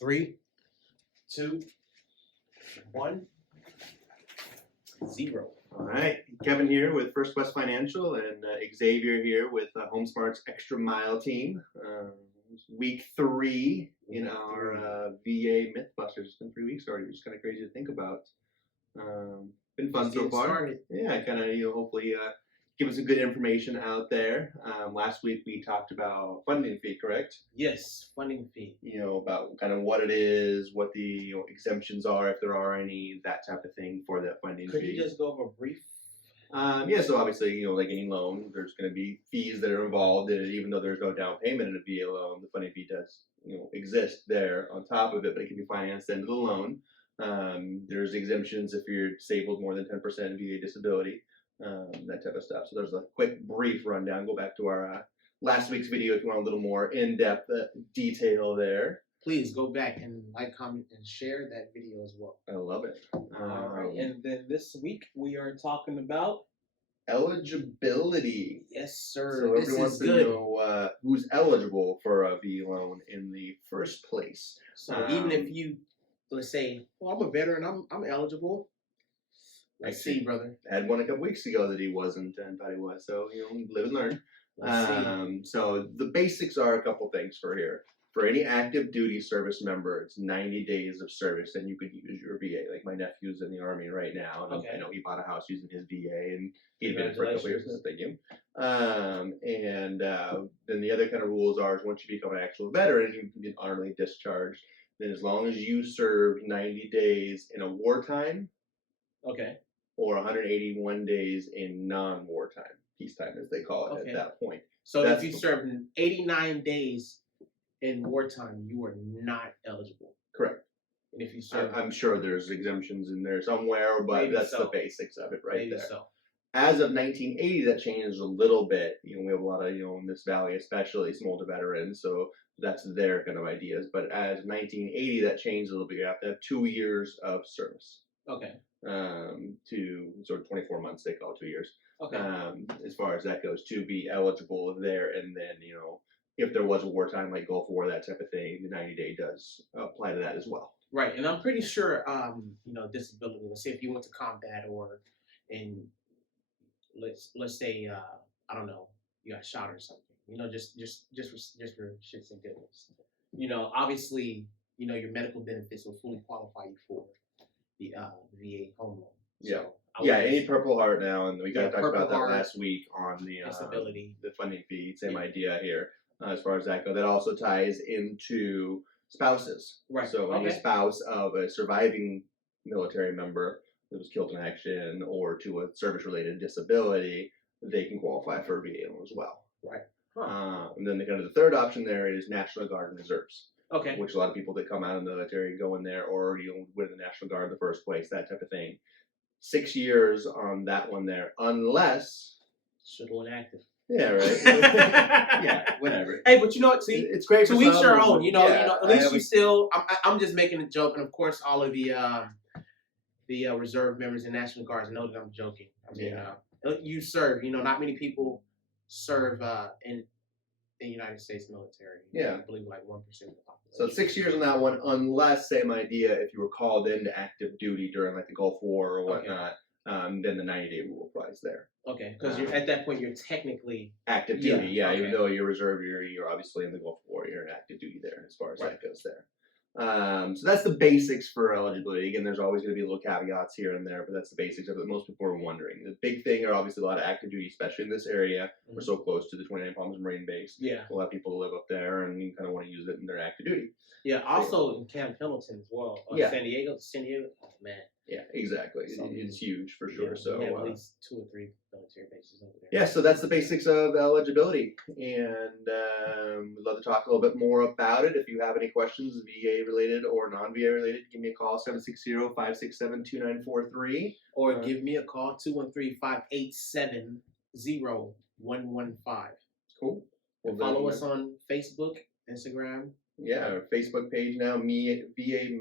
3, 2, 1, 0. All right, Kevin here with First West Financial and Xavier here with HomeSmart's Extra Mile team. Week 3 in our VA Mythbusters. It's been 3 weeks already, which is kind of crazy to think about. Been fun so far. Started. Yeah, kind of hopefully giving some good information out there. Last week we talked about funding fee, correct? Yes, funding fee. About kind of what it is, what the exemptions are, if there are any, that type of thing for that funding fee. Could you just go over a brief? Yeah, so obviously, like any loan, there's going to be fees that are involved in it, even though there's no down payment in a VA loan. The funding fee does, exist there on top of it, but it can be financed into the loan. There's exemptions if you're disabled more than 10% VA disability, that type of stuff. So there's a quick, brief rundown. Go back to our last week's video if you want a little more in-depth detail there. Please go back and like, comment, and share that video as well. I love it. All right, and then this week we are talking about eligibility. Yes, sir. So this everyone is wants to good. know who's eligible for a VA loan in the first place. So even if you, let's say, well, I'm a veteran, I'm eligible. Let's see, brother. I had one a couple weeks ago that he wasn't and thought he was. So live and learn. Let's see. So the basics are a couple things for here. For any active duty service member, it's 90 days of service, and you could use your VA. Like my nephew's in the Army right now, and I know he bought a house using his VA, and he'd been in it for a couple years. Thank you. Then the other kind of rules are: is once you become an actual veteran, you can get honorably discharged. Then, as long as you served 90 days in a wartime, or 181 days in non-wartime, peacetime as they call it at that point. So if you served 89 days in wartime, you are not eligible. Correct. And if you serve, I'm sure there's exemptions in there somewhere, but Maybe that's so. the basics of it right maybe there. so. As of 1980, that changed a little bit. We have a lot of, in this valley, especially some older veterans, so that's their kind of ideas. But as of 1980, that changed a little bit. You have to have 2 years of service. Okay. To sort of 24 months, they call it 2 years. Okay. As far as that goes, to be eligible there, and then, if there was a wartime, like Gulf War, that type of thing, the 90-day does apply to that as well. Right, and I'm pretty sure, disability. Let's say if you went to combat, or in let's say I don't know, you got shot or something. Just for shits and giggles. Obviously, your medical benefits will fully qualify you for the VA home loan. Yeah. So Any Purple Heart now, and we kind of talked about that Heart, last week on the disability, the funding fee. Same idea here as far as that goes. That also ties into spouses. Right. So any spouse of a surviving military member that was killed in action or to a service-related disability, they can qualify for a VA loan as well. Right. And then the third option there is National Guard and Reserves. Okay. Which a lot of people that come out of the military go in there, or with the National Guard in the first place, that type of thing. 6 years on that one there, unless should have went active. Yeah, right. Yeah, whatever. Hey, but see, it's great. To each their own. At least you still. I'm just making a joke, and of course, all of the reserve members and National Guards know that I'm joking. I mean, you serve. Not many people serve in the United States military. I believe like 1% of the population. So 6 years on that one, unless, same idea, if you were called into active duty during like the Gulf War or whatnot, then the 90-day rule applies there. Okay, because at that point you're technically active duty. Even though you're reserve, you're obviously in the Gulf War. You're in active duty there as far as that goes there. So that's the basics for eligibility. Again, there's always going to be little caveats here and there, but that's the basics of it. Most people are wondering. The big thing are obviously a lot of active duty, especially in this area. Mm-hmm. We're so close to the 29 Palms Marine Base. Yeah. A lot of people live up there and you kind of want to use it in their active duty. Yeah, also in Camp Pendleton as well. San Diego, oh, man. Yeah, exactly. It's huge for sure. So we have at least 2 or 3 military bases over there. Yeah, so that's the basics of eligibility, and we'd love to talk a little bit more about it. If you have any questions, VA related or non-VA related, give me a call 760-567-2943, or give me a call 213-587-0115. Cool. Well, follow us on Facebook, Instagram. Yeah, our Facebook page now, VA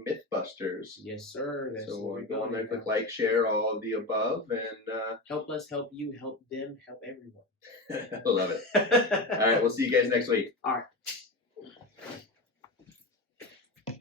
Mythbusters. Yes, sir. That's so go on there, click like, share, all of the above, and help us, help you, help them, help everyone. I love it. All right, we'll see you guys next week. All right.